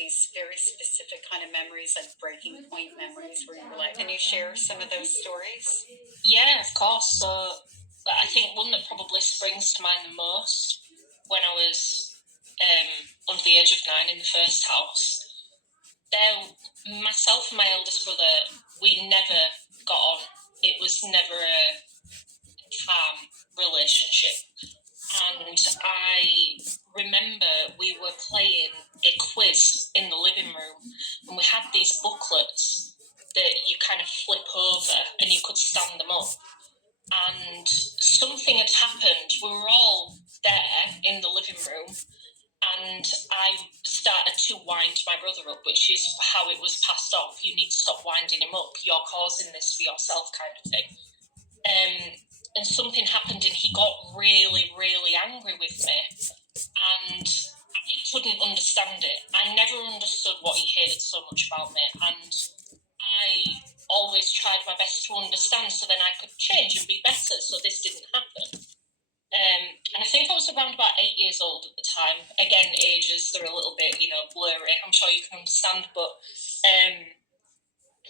these very specific kind of memories, like breaking point memories, where you were like, can you share some of those stories? Yeah, of course. So I think one that probably springs to mind the most, when I was under the age of 9 in the first house, myself and my eldest brother, we never got on. It was never a calm relationship. And I remember we were playing a quiz in the living room, and we had these booklets that you kind of flip over and you could stand them up. And something had happened. We were all there in the living room, and I started to wind my brother up, which is how it was passed off. You need to stop winding him up. You're causing this for yourself, kind of thing. And something happened, and he got really, really angry with me. And I couldn't understand it. I never understood what he hated so much about me. And I always tried my best to understand so then I could change and be better so this didn't happen. And I think I was around about 8 years old at the time. Again, ages, they're a little bit, blurry. I'm sure you can understand. But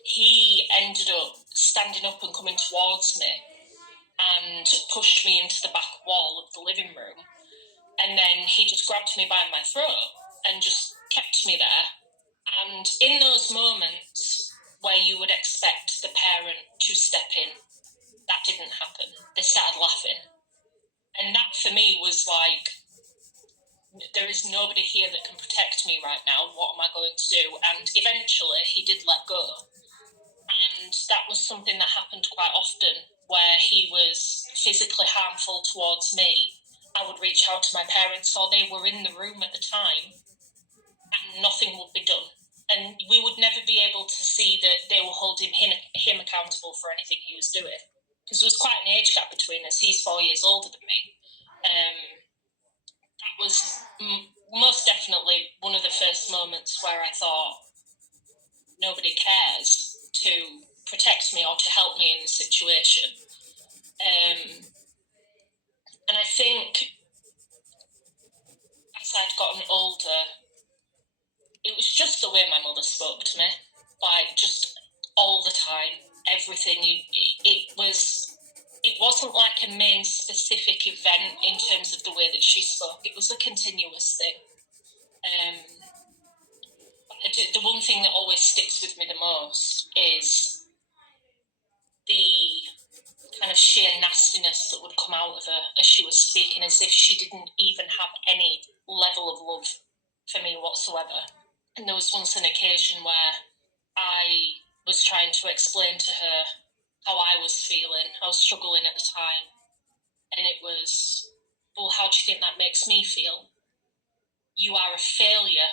he ended up standing up and coming towards me and pushed me into the back wall of the living room. And then he just grabbed me by my throat and just kept me there. And in those moments where you would expect the parent to step in, that didn't happen. They started laughing. And that for me was like, there is nobody here that can protect me right now. What am I going to do? And eventually he did let go. And that was something that happened quite often, where he was physically harmful towards me. I would reach out to my parents, or they were in the room at the time, and nothing would be done. And we would never be able to see that they were holding him accountable for anything he was doing. Because there was quite an age gap between us. He's 4 years older than me. That was most definitely one of the first moments where I thought, nobody cares to protect me or to help me in the situation. And I think as I'd gotten older, it was just the way my mother spoke to me, like just all the time, everything. It wasn't like a main specific event in terms of the way that she spoke. It was a continuous thing. The one thing that always sticks with me the most is the kind of sheer nastiness that would come out of her as she was speaking, as if she didn't even have any level of love for me whatsoever. And there was once an occasion where I was trying to explain to her how I was feeling. I was struggling at the time. And it was, well, how do you think that makes me feel? You are a failure.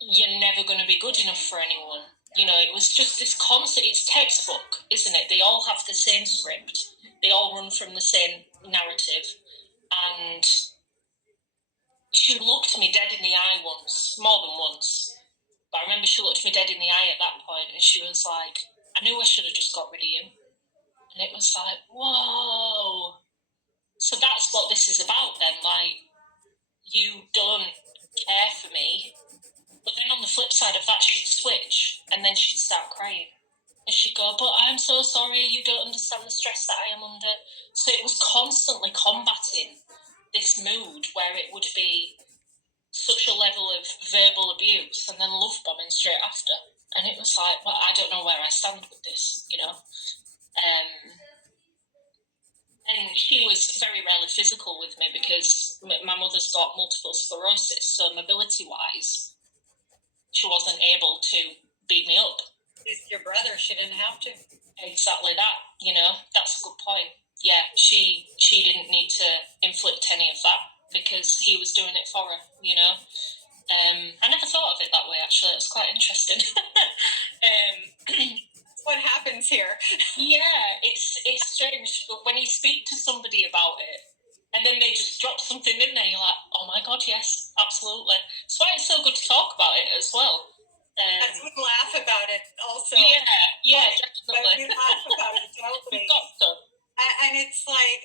You're never going to be good enough for anyone. It was just this concept. It's textbook, isn't it? They all have the same script. They all run from the same narrative. And she looked me dead in the eye once, more than once. But I remember she looked me dead in the eye at that point, and she was like, I knew I should have just got rid of you. And it was like, whoa. So that's what this is about then. Like, you don't care for me. But then on the flip side of that, she'd switch, and then she'd start crying. And she'd go, but I'm so sorry, you don't understand the stress that I am under. So it was constantly combating this mood where it would be such a level of verbal abuse and then love bombing straight after. And it was like, well, I don't know where I stand with this, And she was very rarely physical with me because my mother's got multiple sclerosis, so mobility-wise, she wasn't able to beat me up. It's your brother. She didn't have to. Exactly that. That's a good point. Yeah, she didn't need to inflict any of that because he was doing it for her, I never thought of it that way, actually. It's quite interesting. What happens here? Yeah, it's strange. But when you speak to somebody about it, and then they just drop something in there, you're like, oh my God, yes, absolutely. That's why it's so good to talk about it as well. As we laugh about it also. Yeah, definitely. But we laugh about it totally. We've got to. And it's like,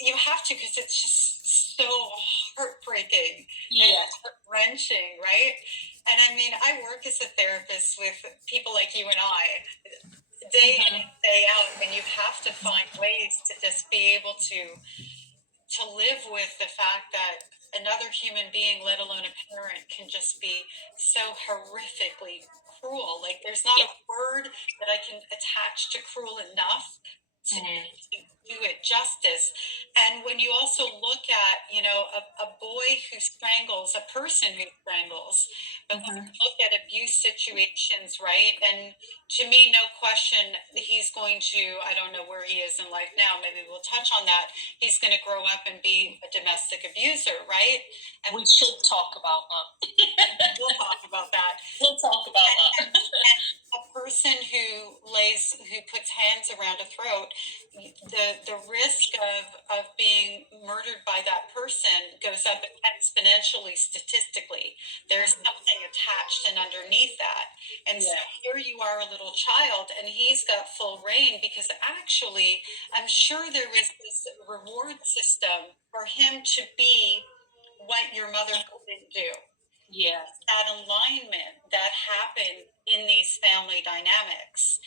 you have to, because it's just so heartbreaking and heart-wrenching. interesting, right? And I mean, I work as a therapist with people like you and I, day in and day out, and you have to find ways to just be able to live with the fact that another human being, let alone a parent, can just be so horrifically cruel. Like there's not Yeah. a word that I can attach to cruel enough to do it justice. And when you also look at, you know, a boy who strangles, a person who strangles, but when you look at abuse situations, right? And to me, no question, he's going to, I don't know where he is in life now, maybe we'll touch on that. He's going to grow up and be a domestic abuser, right? And We should talk about that. we'll talk about that. We'll talk about that. And a person who puts hands around a throat, the risk of being murdered by that person goes up exponentially statistically. There's something attached and underneath that. And so here you are, a little child, and he's got full reign because actually I'm sure there was this reward system for him to be what your mother couldn't do. Yeah. That alignment that happened in these family dynamics.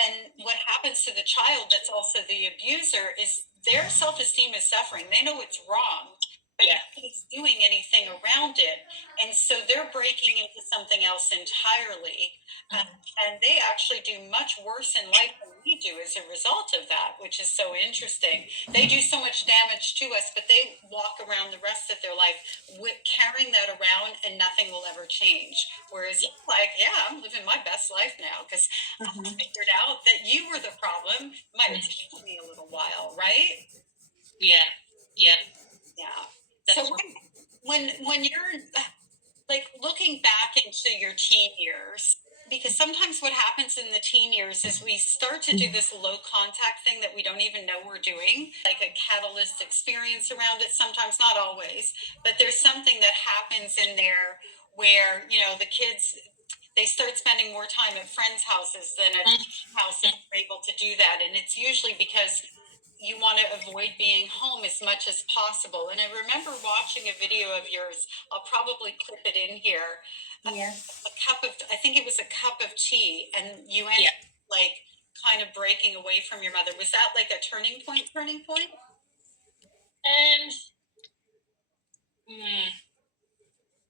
And what happens to the child that's also the abuser is their self-esteem is suffering. They know it's wrong, but nobody's doing anything around it. And so they're breaking into something else entirely. And they actually do much worse in life than we do as a result of that, which is so interesting. They do so much damage to us, but they walk around the rest of their life carrying that around and nothing will ever change. Whereas you're like, yeah, I'm living my best life now because I figured out that you were the problem. Might have taken me a little while, right? Yeah. So when you're like looking back into your teen years, because sometimes what happens in the teen years is we start to do this low contact thing that we don't even know we're doing, like a catalyst experience around it. Sometimes, not always, but there's something that happens in there where, you know, the kids, they start spending more time at friends' houses than at house if they're able to do that. And it's usually because you want to avoid being home as much as possible. And I remember watching a video of yours. I'll probably clip it in here. A cup of, I think it was a cup of tea, and you ended up like kind of breaking away from your mother. Was that like a turning point?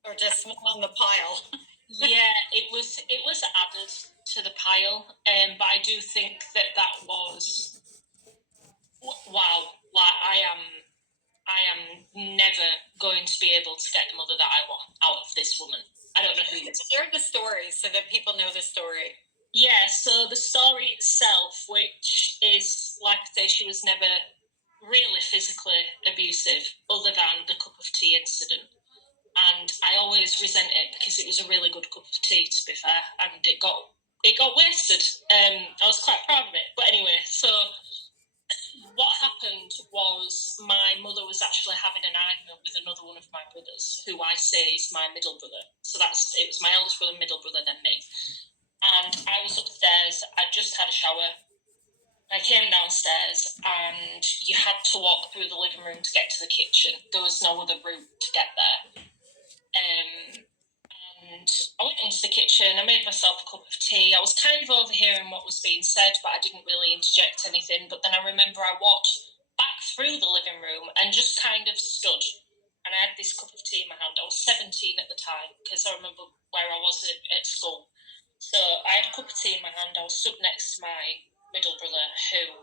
Or just on the pile? Yeah, it was added to the pile, but I do think that was wow. Like I am never going to be able to get the mother that I want out of this woman. I don't know who. Share the story so that people know the story. Yeah, so the story itself, which is, like I say, she was never really physically abusive other than the cup of tea incident. And I always resent it because it was a really good cup of tea, to be fair, and it got wasted. I was quite proud of it. But anyway, so what happened was my mother was actually having an argument with another one of my brothers, who I say is my middle brother. So it was my eldest brother, middle brother, then me. And I was upstairs. I just had a shower. I came downstairs, and you had to walk through the living room to get to the kitchen. There was no other route to get there. And I went into the kitchen. I made myself a cup of tea. I was kind of overhearing what was being said, but I didn't really interject anything. But then I remember I walked back through the living room and just kind of stood. And I had this cup of tea in my hand. I was 17 at the time, because I remember where I was at school. So I had a cup of tea in my hand. I was stood next to my middle brother, who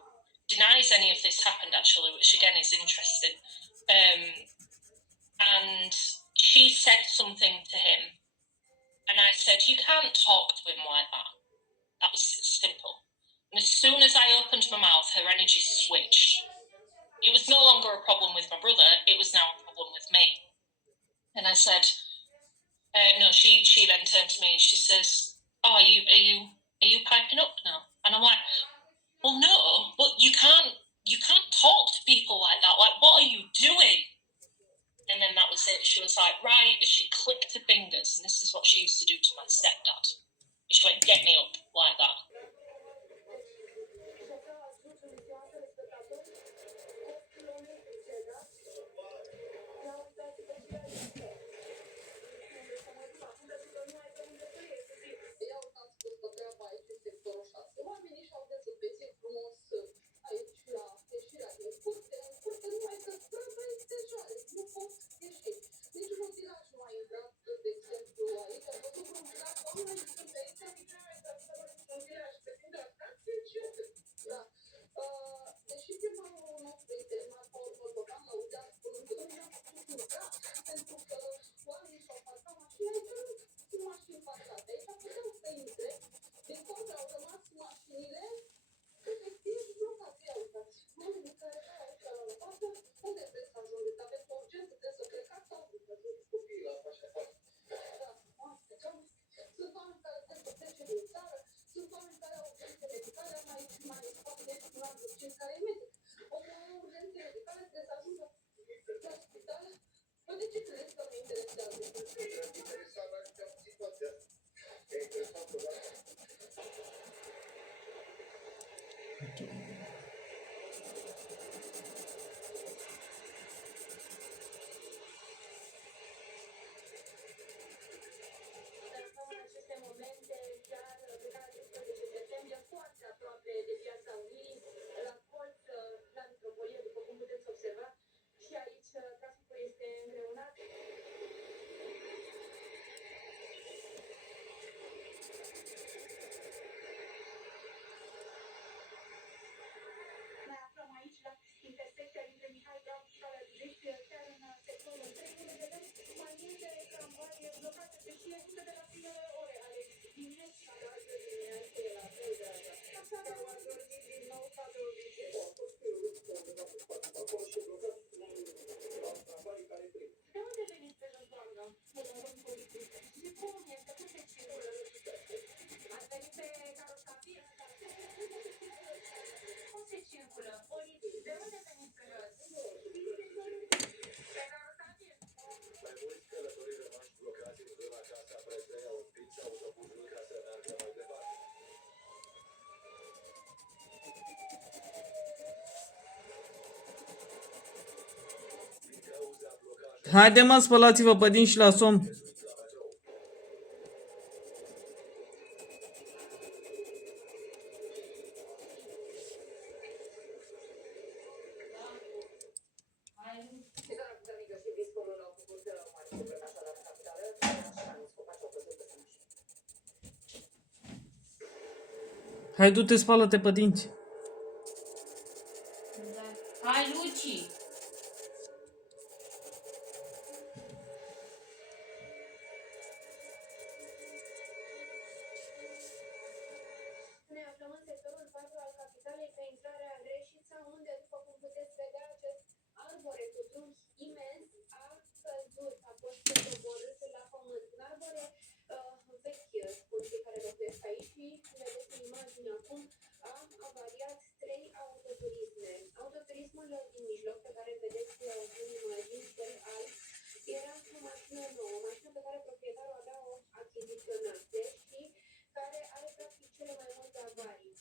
denies any of this happened, actually, which again is interesting. And she said something to him, and I said, "You can't talk to him like that." That was simple. And as soon as I opened my mouth, her energy switched. It was no longer a problem with my brother, it was now a problem with me. And I said, no, she then turned to me and she says, "Oh, are you piping up now?" And I'm like, "Well, no, but you can't talk to people like that. Like, what are you doing?" And then that was it. She was like, right, and she clicked her fingers, and this is what she used to do to my stepdad. She went, "Get me up," like that. Haide mă, spălați-vă pe dinți și la somn. Hai, du-te, spală-te pe dinți. Hai, Luci! Ne aflăm în sectorul 4 al capitalei, pe intrarea Reșița, unde, după cum puteți vedea, acest arbore cu trunchi imens a căzut, a fost coborât la pământ. Un arbore vechi, spun cei care locuiesc aici, și vedeți în imagine acum, a avariat 3 autoturisme. Autoturismul din mijloc, pe care îl vedeți în imagini, cel alb, era o mașină nouă, o mașină pe care proprietarul avea o achiziționase și care are practic cele mai multe avarii.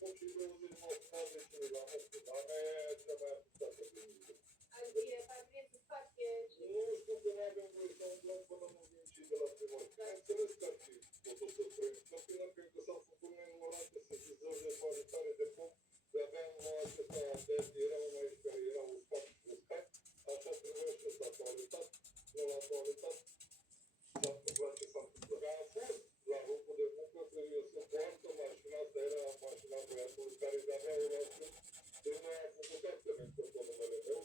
E parbriez în spate. Nu știu că nu avem voie să umblăm până nu vin cei de la primărie. Am înțeles că ar fi totul să proiectăm, pentru că s-au făcut nenumărate sesizări de paritare de foc, de aveam acesta, era unul aici care era uscat, așa trebuia și ăsta toaletat, nu l-a toaletat, s-a întâmplat ce s-a întâmplat. Că am fost la locul de muncă, că eu sunt cu altă mașină, asta era mașina băiatului care de-abia o luat, de noi am făcut actele pe numele meu,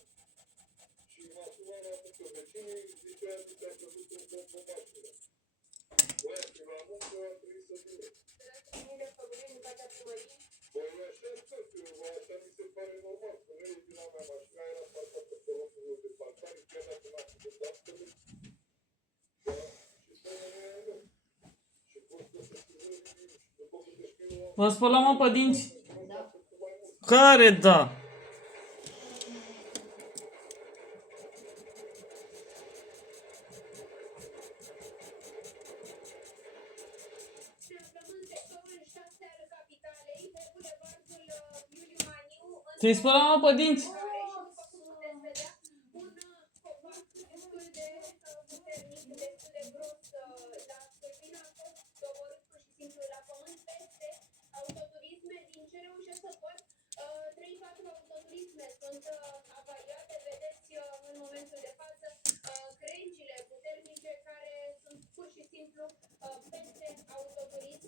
și m-a sunat la muncă vecinii, zicea că ți-a căzut un foc pe mașină. Băia fi la muncă, a trebuit să vină. Nu le făcurim în partea primării. Păi așa sper, așa mi se pare normal, că nu e vina mea, mașina era parcată pe locul de parcare, chiar dacă n-a făcut actele, da, și să nu e în loc. Și costă să scrivă, după câte știu, Vă spălăm mă pe dinți? Da. Care da? Ne aflăm în sectorul 6 al capitalei, pe bulevardul Iuliu Maniu, Ți-ai spălat mă pe dinți? care și după cum puteți vedea, un copac destul de puternic, destul de gros, la stâlpină a fost doborât pur și simplu la pământ peste autoturisme. Din ce reușesc să văd, 3-4 autoturisme sunt avariate, vedeți în momentul de față crengile puternice care sunt pur și simplu peste autoturisme.